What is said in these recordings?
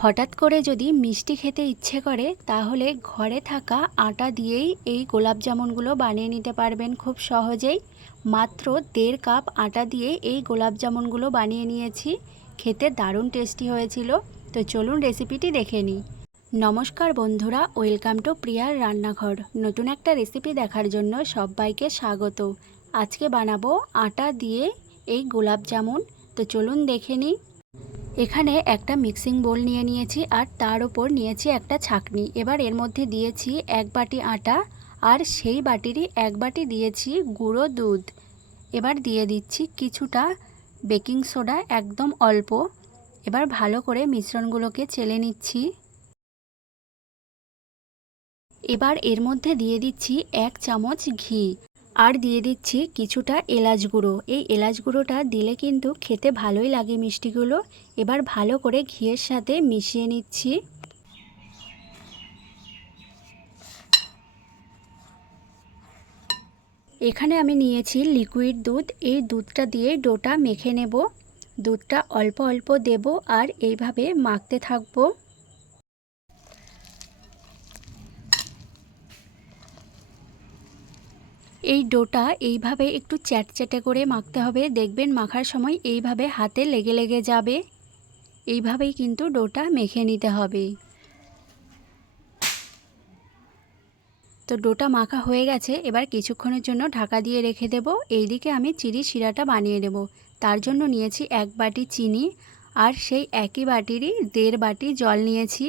হঠাৎ করে যদি মিষ্টি খেতে ইচ্ছে করে, তাহলে ঘরে থাকা আটা দিয়েই এই গোলাপ জামুনগুলো বানিয়ে নিতে পারবেন খুব সহজেই। মাত্র দেড় কাপ আটা দিয়ে এই গোলাপ জামুনগুলো বানিয়ে নিয়েছি। খেতে দারুণ টেস্টি হয়েছিল। তো চলুন রেসিপিটি দেখে নিই। নমস্কার বন্ধুরা, ওয়েলকাম টু প্রিয়ার রান্নাঘর। নতুন একটা রেসিপি দেখার জন্য সবাইকে স্বাগত। আজকে বানাবো আটা দিয়ে এই গোলাপ জামুন। তো চলুন দেখে নিই। এখানে একটা মিক্সিং বোল নিয়ে নিয়েছি আর তার ওপর নিয়েছি একটা ছাকনি। এবার এর মধ্যে দিয়েছি এক বাটি আটা আর সেই বাটিরই এক বাটি দিয়েছি গুঁড়ো দুধ। এবার দিয়ে দিচ্ছি কিছুটা বেকিং সোডা একদম অল্প। এবার ভালো করে মিশ্রণগুলোকে চেলে নিচ্ছি। এবার এর মধ্যে দিয়ে দিচ্ছি এক চামচ ঘি। আর দিয়ে দিচ্ছি কিছুটা এলাচ গুঁড়ো। এই এলাচ গুঁড়োটা দিলে কিন্তু খেতে ভালোই লাগে মিষ্টিগুলো। এবার ভালো করে ঘিয়ের সাথে মিশিয়ে নিচ্ছি। এখানে আমি নিয়েছি লিকুইড দুধ। এই দুধটা দিয়ে ডোটা মেখে নেব। দুধটা অল্প অল্প দেব আর এইভাবে মাখতে থাকব। এই ডোটা এইভাবে একটু চ্যাটচ্যাটে করে মাখতে হবে। দেখবেন মাখার সময় এইভাবে হাতে লেগে লেগে যাবে। এইভাবেই কিন্তু ডোটা মেখে নিতে হবে। তো ডোটা মাখা হয়ে গেছে। এবার কিছুক্ষণের জন্য ঢাকা দিয়ে রেখে দেব। এইদিকে আমি চিনি শিরাটা বানিয়ে নেব তার জন্য নিয়েছি এক বাটি চিনি আর সেই একই বাটিরই দেড় বাটি জল নিয়েছি।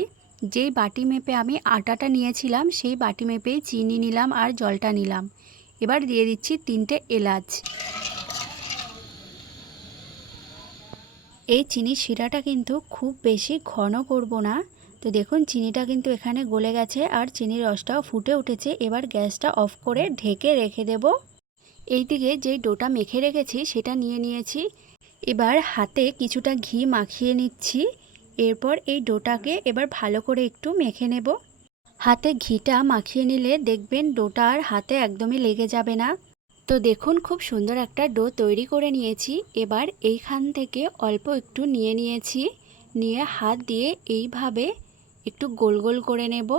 যেই বাটি মেপে আমি আটাটা নিয়েছিলাম, সেই বাটি মেপেই চিনি নিলাম আর জলটা নিলাম। এবার দিয়ে দিচ্ছি তিনটে এলাচ। এই চিনির শিরাটা কিন্তু খুব বেশি ঘন করব না। তো দেখুন, চিনিটা কিন্তু এখানে গলে গেছে আর চিনির রসটাও ফুটে উঠেছে। এবার গ্যাসটা অফ করে ঢেকে রেখে দেব। এইদিকে যেই ডোটা মেখে রেখেছি, সেটা নিয়ে নিয়েছি। এবার হাতে কিছুটা ঘি মাখিয়ে নিচ্ছি। এরপর এই ডোটাকে এবার ভালো করে একটু মেখে নেব। হাতে ঘিটা মাখিয়ে নিলে দেখবেন ডোটা আর হাতে একদমই লেগে যাবে না। তো দেখুন, খুব সুন্দর একটা ডো তৈরি করে নিয়েছি। এবার এইখান থেকে অল্প একটু নিয়ে নিয়েছি। নিয়ে হাত দিয়ে এইভাবে একটু গোল গোল করে নেব।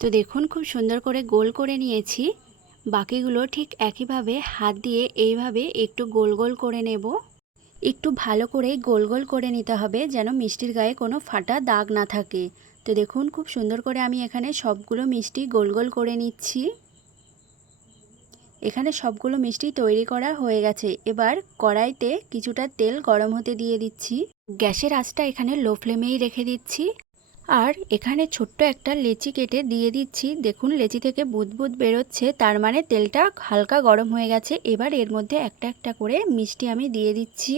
তো দেখুন, খুব সুন্দর করে গোল করে নিয়েছি। বাকিগুলো ঠিক একইভাবে হাত দিয়ে এইভাবে একটু গোল গোল করে নেব। একটু ভালো করে গোল গোল করে নিতে হবে যেন মিষ্টির গায়ে কোনো ফাটা দাগ না থাকে। তো দেখুন, খুব সুন্দর করে আমি এখানে সবগুলো মিষ্টি গোল গোল করে নিচ্ছি। এখানে সবগুলো মিষ্টি তৈরি করা হয়ে গেছে। এবার কড়াইতে কিছুটা তেল গরম হতে দিয়ে দিচ্ছি। গ্যাসের আঁচটা এখানে লো ফ্লেমেই রেখে দিচ্ছি। আর এখানে ছোট্ট একটা লেচি কেটে দিয়ে দিচ্ছি। দেখুন, লেচি থেকে বুদবুদ বেরোচ্ছে। তার মানে তেলটা হালকা গরম হয়ে গেছে। এবার এর মধ্যে একটা একটা করে মিষ্টি আমি দিয়ে দিচ্ছি।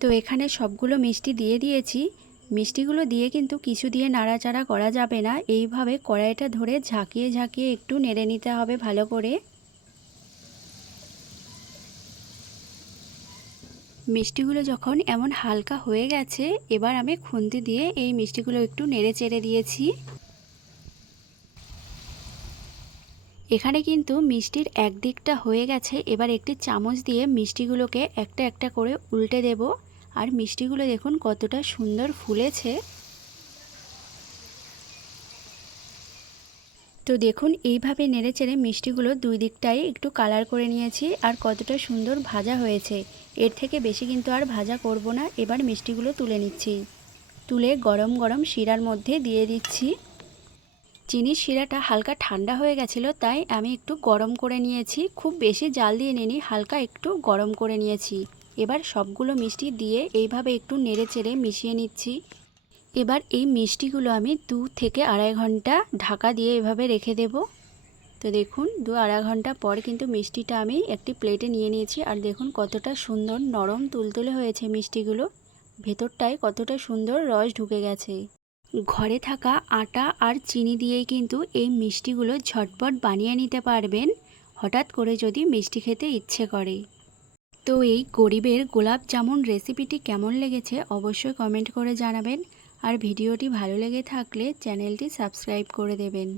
তো এখানে সবগুলো মিষ্টি দিয়ে দিয়েছি। মিষ্টিগুলো দিয়ে কিন্তু কিছু দিয়ে নাড়াচাড়া করা যাবে না। এইভাবে কড়াইটা ধরে ঝাঁকিয়ে ঝাঁকিয়ে একটু নেড়ে নিতে হবে ভালো করে। মিষ্টিগুলো যখন এমন হালকা হয়ে গেছে, এবার আমি খুন্তি দিয়ে এই মিষ্টিগুলো একটু নেড়ে চেড়ে দিয়েছি। এখানে কিন্তু মিষ্টির একদিকটা হয়ে গেছে, এবার একটি চামচ দিয়ে মিষ্টিগুলোকে একটা একটা করে উল্টে দেব। আর মিষ্টিগুলো দেখুন কতটা সুন্দর ফুলেছে। তো দেখুন, এইভাবে নেড়ে চেড়ে মিষ্টিগুলো দুই দিকটাই একটু কালার করে নিয়েছি আর কতটা সুন্দর ভাজা হয়েছে। এর থেকে বেশি কিন্তু আর ভাজা করব না। এবার মিষ্টিগুলো তুলে নিচ্ছি। তুলে গরম গরম শিরার মধ্যে দিয়ে দিচ্ছি। চিনির শিরাটা হালকা ঠান্ডা হয়ে গেছিল, তাই আমি একটু গরম করে নিয়েছি। খুব বেশি জাল দিয়ে নিনি হালকা একটু গরম করে নিয়েছি। এবার সবগুলো মিষ্টি দিয়ে এইভাবে একটু নেড়ে চেড়ে মিশিয়ে নিচ্ছি। এবার এই মিষ্টিগুলো আমি দু থেকে আড়াই ঘণ্টা ঢাকা দিয়ে এভাবে রেখে দেব। তো দেখুন, দু আড়াই ঘণ্টা পর কিন্তু মিষ্টিটা আমি একটি প্লেটে নিয়ে নিয়েছি। আর দেখুন কতটা সুন্দর নরম তুলতুলে হয়েছে মিষ্টিগুলো। ভেতরটায় কতটা সুন্দর রস ঢুকে গেছে। ঘরে থাকা আটা আর চিনি দিয়েই কিন্তু এই মিষ্টিগুলো ঝটপট বানিয়ে নিতে পারবেন, হঠাৎ করে যদি মিষ্টি খেতে ইচ্ছে করে। তো এই গরিবের গোলাপ জামুন রেসিপিটি কেমন লেগেছে অবশ্যই কমেন্ট করে জানাবেন। আর ভিডিওটি ভালো লেগে থাকলে চ্যানেলটি সাবস্ক্রাইব করে দেবেন।